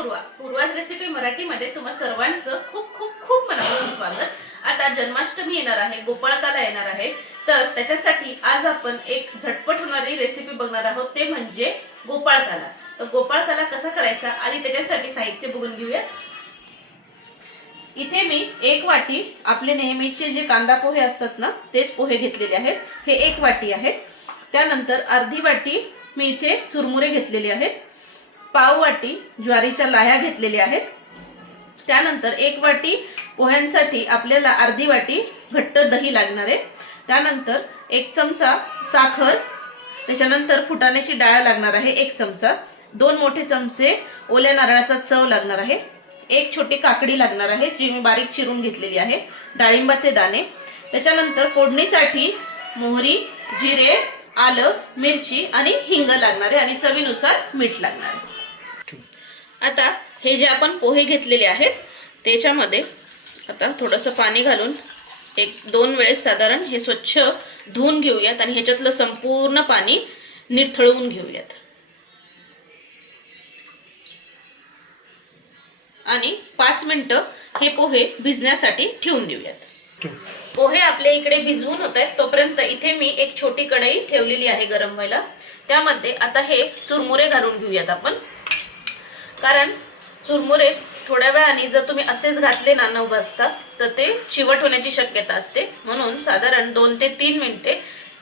पूर्वा पूर्वाज recipe मराठीमध्ये तुम्हा सर्वांचं खूप खूप खूप मनापासून स्वागत. आता जन्माष्टमी येणार आहे गोपाळकाला येणार आहे. तर त्याच्यासाठी आज आपण एक झटपट होणारी रेसिपी बघणार आहोत ते म्हणजे गोपाळकाला. तर गोपाळकाला कसा करायचा आधी त्याच्यासाठी साहित्य बघून घेऊया. इथे मी एक वाटी आपले नेहमीचे जे कांदा पोहे असतात ना तेच पोहे घेतलेले आहेत. हे एक वाटी आहेत. त्यानंतर अर्धी वाटी मी इथे चुरमुरे घेतलेले आहेत. पाव वाटी ज्वारीच्या लाह्या घेतलेल्या आहेत. त्यानंतर एक वाटी पोह्यांसाठी आपल्याला अर्धी वाटी घट्ट दही लागणार आहे. त्यानंतर एक चमचा साखर त्याच्यानंतर फुटाण्याची डाळ लागणार आहे एक चमचा. दोन मोठे चमचे ओल्या नारळाचा चव लागणार आहे. एक छोटी काकडी लागणार आहे जी मी बारीक चिरून घेतलेली आहे डाळिंबाचे दाणे. त्याच्यानंतर फोडणीसाठी मोहरी जिरे आलं मिरची आणि हिंग लागणार आहे आणि चवीनुसार मीठ लागणार आहे. आता हे जे आपण पोहे घेतलेले आहेत त्याच्यामध्ये आता थोडंसं पाणी घालून एक दोन वेळेस साधारण हे स्वच्छ धुवून घेऊयात आणि ह्याच्यातलं संपूर्ण पाणी निरथळवून घेऊयात. आणि पाच मिनटं हे पोहे भिजण्यासाठी ठेवून देऊयात. पोहे आपल्या इकडे भिजवून होत आहेत तोपर्यंत इथे मी एक छोटी कढई ठेवलेली आहे गरम व्हायला. त्यामध्ये आता हे चुरमुरे घालून घेऊयात आपण. कारण चुरमुरे थोड्या वेळाने जर तुम्ही असेच घातले ना न वाजता तर ते चिवट होण्याची शक्यता असते. म्हणून साधारण दोन ते तीन मिनिटे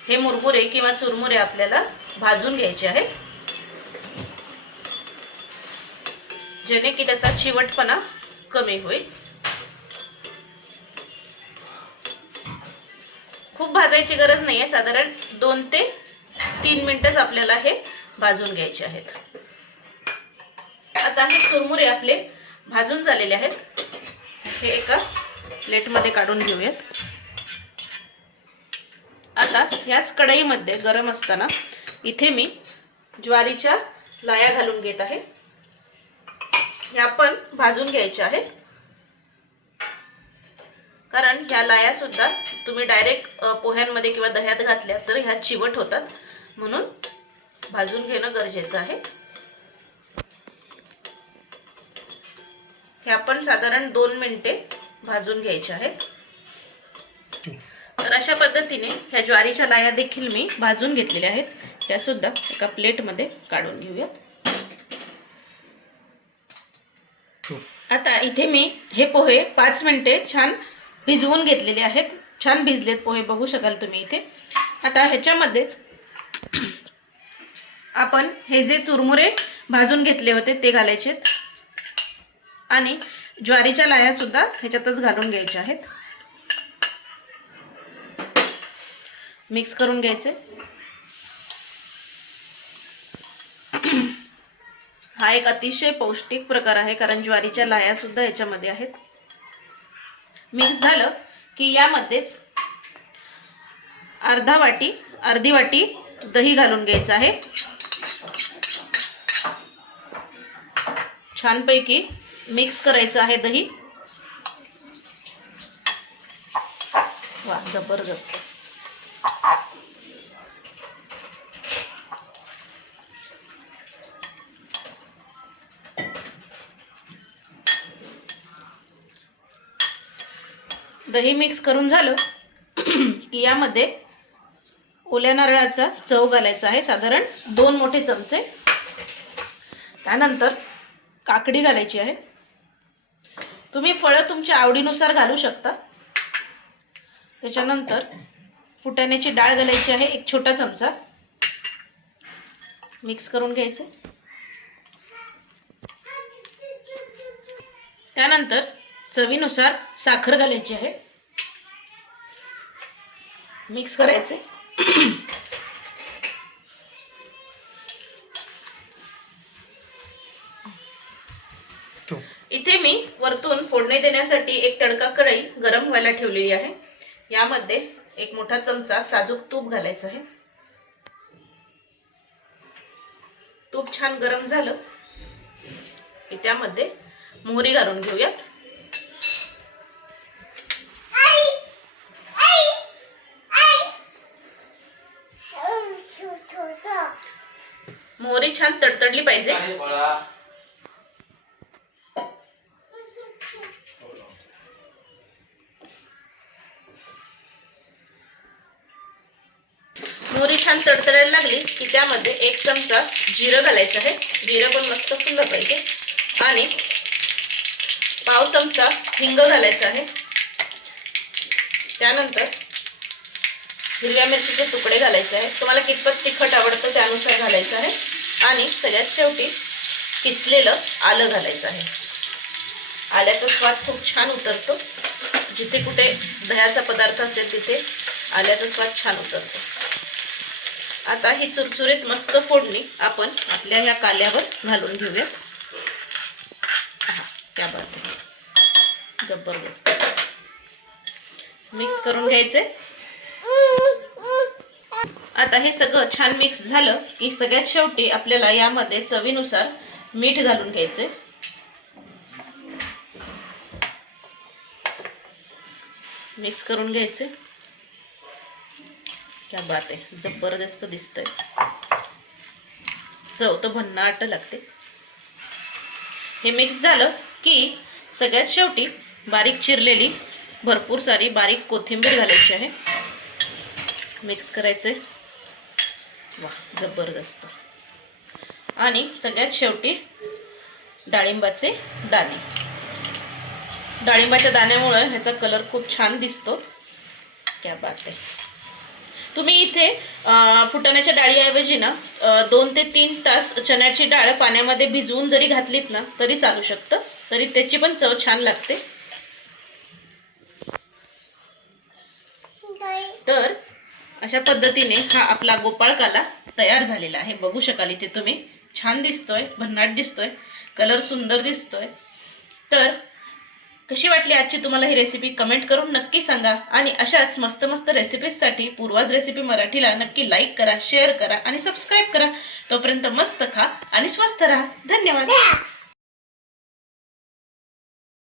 हे मुरमुरे किंवा चुरमुरे आपल्याला भाजून घ्यायचे आहेत. जेणे की त्याचा चिवटपणा कमी होईल. खूप भाजायची गरज नाही आहे साधारण दोन ते तीन मिनिटच आपल्याला हे भाजून घ्यायचे आहेत. आता हे चुरमुरे आपले भाजून झालेले आहेत. हे एका प्लेटमध्ये काढून घेऊयात. आता ह्याच कढईमध्ये गरम असताना इथे मी ज्वारीच्या लाया घालून घेत आहे. ह्या पण भाजून घ्यायच्या आहेत. कारण ह्या लाया सुद्धा तुम्ही डायरेक्ट पोह्यांमध्ये किंवा दह्यात घातल्या तर ह्या चिवट होतात. म्हणून भाजून घेणं गरजेचं आहे. हे आपण साधारण दोन मिनिटे भाजून घ्यायचे आहेत. तर अशा पद्धतीने ह्या ज्वारीच्या लाया देखील मी भाजून घेतलेल्या आहेत. त्या सुद्धा एका प्लेटमध्ये काढून घेऊयात. आता इथे मी हे पोहे पाच मिनिटे छान भिजवून घेतलेले आहेत. छान भिजलेत पोहे बघू शकाल तुम्ही इथे. आता ह्याच्यामध्येच आपण हे जे चुरमुरे भाजून घेतले होते ते घालायचे आणि ज्वारीच्या लाया सुद्धा ह्याच्यातच घालून घ्यायच्या आहेत. मिक्स करून घ्यायचे. हा एक अतिशय पौष्टिक प्रकार आहे कारण ज्वारीच्या लाया सुद्धा याच्यामध्ये आहेत. मिक्स झालं की यामध्येच अर्धा वाटी अर्धी वाटी दही घालून घ्यायचं आहे. छानपैकी मिक्स करायचं आहे दही. वा जबरदस्त. दही मिक्स करून झालं की यामध्ये ओल्या नारळाचा चव घालायचा आहे साधारण दोन मोठे चमचे. त्यानंतर काकडी घालायची आहे. तुम्ही फळं तुमच्या आवडीनुसार घालू शकता. त्याच्यानंतर फुटाण्याची डाळ घालायची आहे एक छोटा चमचा. मिक्स करून घ्यायचं. त्यानंतर चवीनुसार साखर घालायची आहे. मिक्स करायचे. परतून फोडणी देण्यासाठी एक तडका कढई गरम व्हायला ठेवलेली आहे. यामध्ये एक मोठा चमचा साजूक तूप घालायचं आहे. तूप छान गरम झालं. की त्यामध्ये मोहरी घालून घेऊयात. मोहरी छान तडतडली पाहिजे. तडतडायला लागली की त्यामध्ये एक चमचा जिरं घालायचं आहे. जिरं पण मस्त फुललं पाहिजे. आणि पाव चमचा हिंग घालायचा आहे. त्यानंतर हिरव्या मिरचीचे तुकडे घालायचे आहेत तुम्हाला कितपत तिखट आवडतं त्यानुसार घालायचं आहे. आणि सगळ्यात शेवटी किसलेलं आलं घालायचं आहे. आल्याचा स्वाद खूप छान उतरतो. जिथे कुठे दह्याचा पदार्थ असेल तिथे आल्याचा स्वाद छान उतरतो. आता ही चुरचुरीत मस्त फोडणी आपण आपल्या ह्या काल्यावर घालून घेऊया हा, त्या बात जबरदस्त. मिक्स करून घ्यायचे. आता हे सगळं छान मिक्स झालं की सगळ्यात शेवटी आपल्याला यामध्ये चवीनुसार मीठ घालून घ्यायचे. मिक्स करून घ्यायचे. क्या बात. आहे जबरदस्त दिसतंय. चव तर भन्नाट लागते. हे मिक्स झालं की सगळ्यात शेवटी बारीक चिरलेली भरपूर सारी बारीक कोथिंबीर घालायची आहे. मिक्स करायचे वा जबरदस्त. आणि सगळ्यात शेवटी डाळिंबाचे दाणे. डाळिंबाच्या दाण्यामुळं ह्याचा कलर खूप छान दिसतो. क्या बात आहे. तुम्ही इथे फुटाण्याच्या डाळीऐवजी ना दोन ते तीन तास चण्याची डाळ पाण्यामध्ये भिजवून जरी घातलीत ना तरी चालू शकतं. तरी त्याची पण चव छान लागते. तर अशा पद्धतीने हा आपला गोपाळकाला तयार झालेला आहे. बघू शकाल इथे तुम्ही. छान दिसतोय भन्नाट दिसतोय. कलर सुंदर दिसतोय. तर कशी वाटली आजची तुम्हाला ही रेसिपी कमेंट करून नक्की सांगा. आणि अशाच मस्त मस्त रेसिपीजसाठी पूर्वाज रेसिपी मराठीला नक्की लाईक करा शेअर करा आणि सबस्क्राईब करा. तोपर्यंत मस्त खा आणि स्वस्त राहा. धन्यवाद.